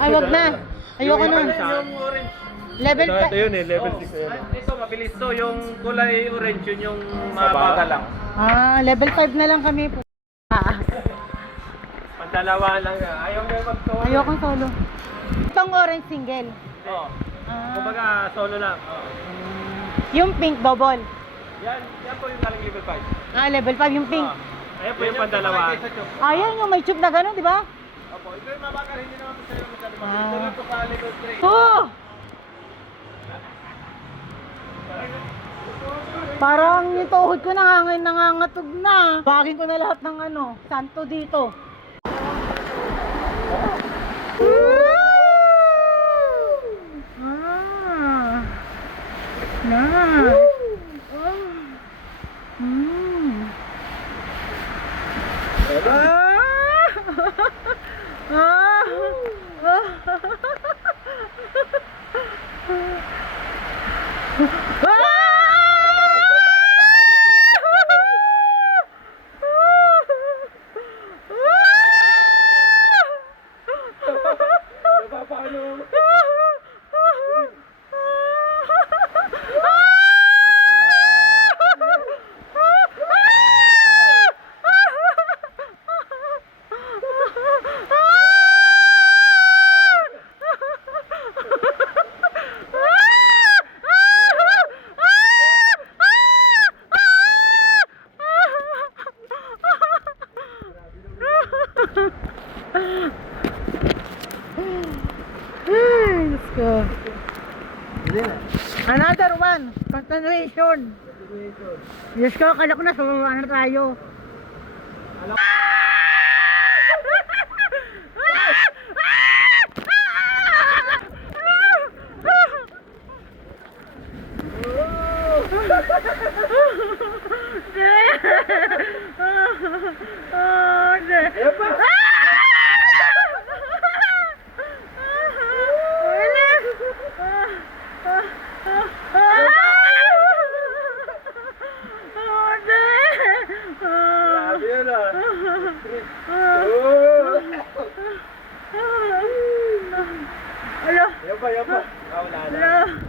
Ay, wag na. Ayoko nun. Yung orange. Level Ito 5. yun eh, level 6 yun. Ito, mabilis to. Yung kulay orange, yun yung mabagal lang. Ah, level 5 na lang kami. Pandalawa lang. Ayaw mo mag-solo. Ayoko solo. Itong orange single. Oo. Ah, Kumbaga, solo lang. yung pink double. Yan po yung galing level 5. Ah, level 5 yung pink. Ayan po yung pandalawa. Ayan yung may tube na gano'n, di ba? Opo, ito yung mabagal. Hindi naman po sa'yo masyado. Ah. Ito lang po ka level 3. Oh! Parang yung tuhod ko nangangatog na. Bagin ko na lahat ng santo dito. Ah. Nice. Let's go. Another one. Continuation. Let's go. Kala ko na so ano tayo. Grabe yun ah. Hello. Yan ba? Wala na. Hello.